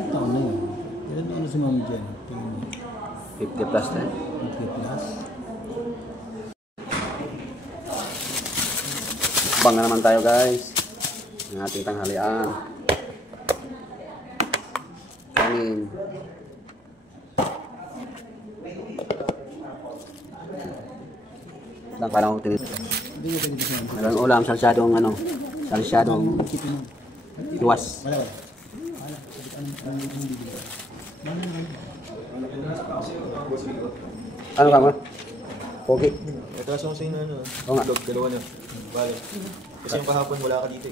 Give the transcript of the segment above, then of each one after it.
Ilan taon na yun? Ilan taon na si Ma'am Jen? 50 plus na. 50 plus? Bang na naman tayo guys. Ang ating tanghalian. Kanin. Lang parang tinit. Ang ulam, salsyadong ano. Salsyadong iwas. Ano ka mo? Pogi. Ito sa kasi na ano. Oo nga. Dalawa na. Bale. Kasi yung kahapon wala ka dito.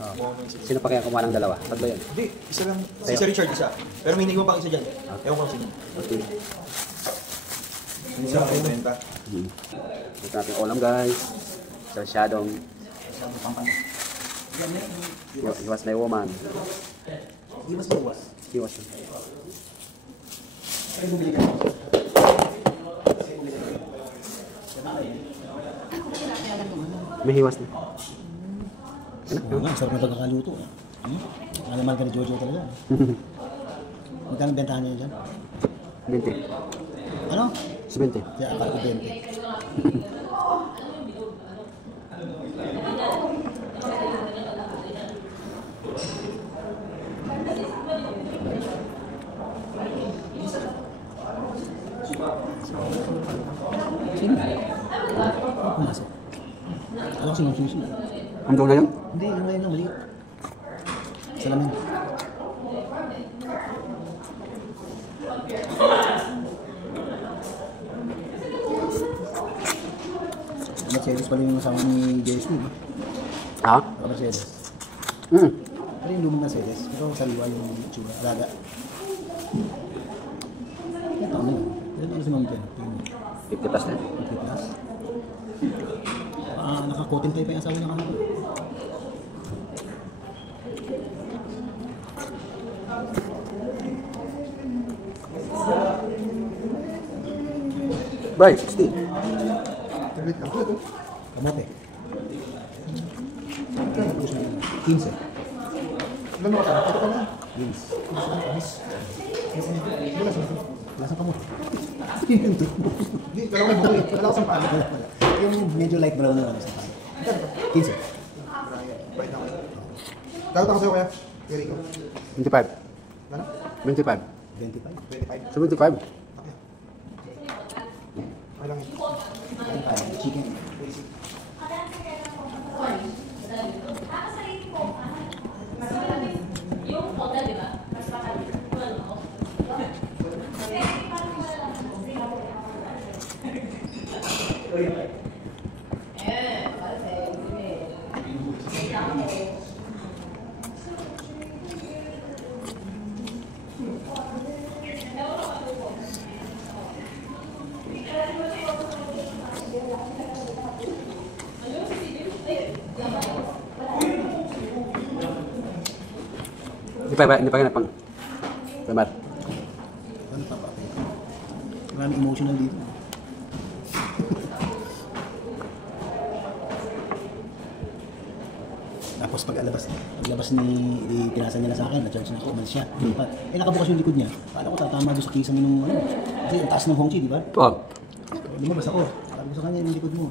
Sino pa kaya kumuha ng dalawa? Tatlo yun. Hindi, isa lang. Si Sir Richard isa. Pero may naiwan pang isa dyan. Ewan ko lang sino. Okay. Isa ako benta. Ito natin ulam guys. Salsyadong iwas na yung woman. Iwas na iwas. Iwas na. May hiwas na. Oo nga, sarap na pagkakaluto. Alam ka ni Jojo talaga. Magkano bentahan niya dyan? 20. Ano? 70. Kaya akala ko 20. Sino? Pumasok. Alam ko si Ma'am Susi. Ang daw na yun? Hindi, yung ngayon lang, maliit. Salamin. Mercedes pala yung kasama ni JSP, no? Ha? Mercedes. Pero yung lumang Mercedes, pero sariwa yung tsura, raga. Ilan taon na yun? Ilan taon na si Ma'am Jen? 50 plus na. 50 plus? Nakakotin tayo pa yung asawa niya kanina. Bray, 60. Kamote. 15. Ilan mo ka? Ito ka na. 15. Lasang kamote. Hindi, dalawa mo eh. Dalawa sa pala. Yung medyo light brown na ano sa pala. 15. Bait na ako. Tawag ako sa'yo kaya. Kaya Rico. 25. Ano? 25. 25. 25. 75. Okay. Okay lang yun. 25. Chicken. Hindi pa pang. Salamat. Ano pa pa? Maraming emotional dito. Tapos paglabas ni pinasa niya na sa akin, na-charge na ako, umalis siya. Nakabukas yung likod niya. Paano ko tatama doon sa kisame nung ano? Kasi ang taas ng Hongchi, di ba? Oo. Lumabas ako. Sabi ko sa kanya yung likod mo.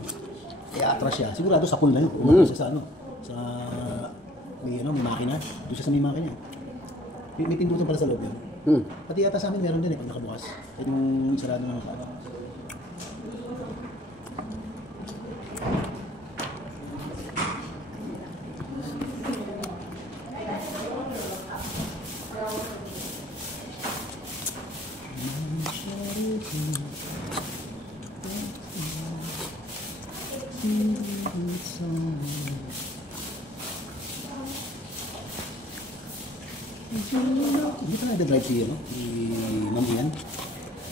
Atras siya. Sigurado sa pool na yun. Umabas siya sa ano? Sa may makina. Doon siya sa may makina. May pindutan pala sa loob yun. Pati yata sa amin meron din pag nakabukas. At yung sarado na nakala. Hindi pa nag-drive siya, no? Si Ma'am Ian.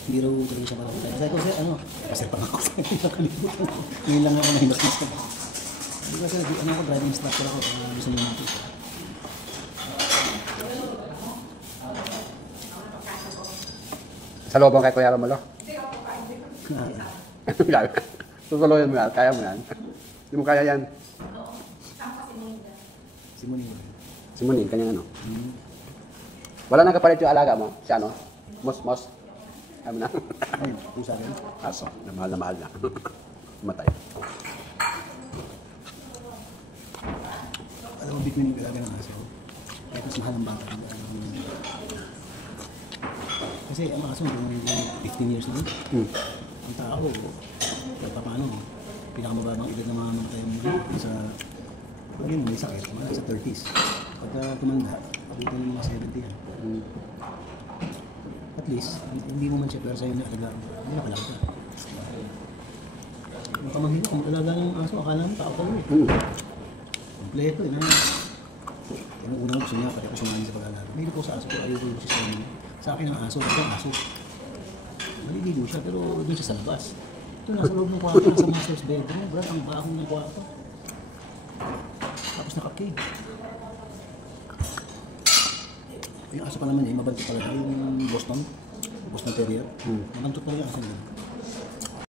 Hindi raw talaga siya parang tayo. Sabi ko, sir, pasal pa ako. Nakalimutan ko. Ngayon lang ako nahimas na siya. Hindi ko, sir, ako, driving instructor ako. Gusto niyo natin. Sa loob kay Kuya Romulo? Tutuloyan mo yan. Kaya mo yan. Hindi mo kaya yan. Si Monin. Si Monin, kanyang ano? Wala nang kapalit yung alaga mo. Si ano? Mos. Ano na? Ayun, pusa rin. Aso. Na mahal na. Matay. Alam mo, between mag-alaga ng aso, kahit mas mahal ang bata. Kasi ang aso, kung 15 years na, ang tao, kahit pa paano, pinakamababang edad na mamamatay mo sa, lagi may sakit, sa 30s. Pagka tumanda, abutin ng mga 70 yan. At least, hindi mo man siya, pero sa'yo na talaga, hindi nakalag ka. Yung pamangkin ko, kung talaga ng aso, akala mo, tao ka rin. Kompleto eh. Yung unang gusto niya, pati ko sumali sa pag-alaga. May ko sa aso ko, ayaw ko yung sistema niya. Sa akin ang aso, ito ang aso. Maliligo siya, pero doon siya sa labas. Ito nasa loob ng kwarto, nasa master's bedroom. Brad, ang baho ng kwarto. Tapos naka-cage. Yung aso pa naman niya, mabantot talaga. Yung Boston Terrier. Mabantot talaga yung aso niya.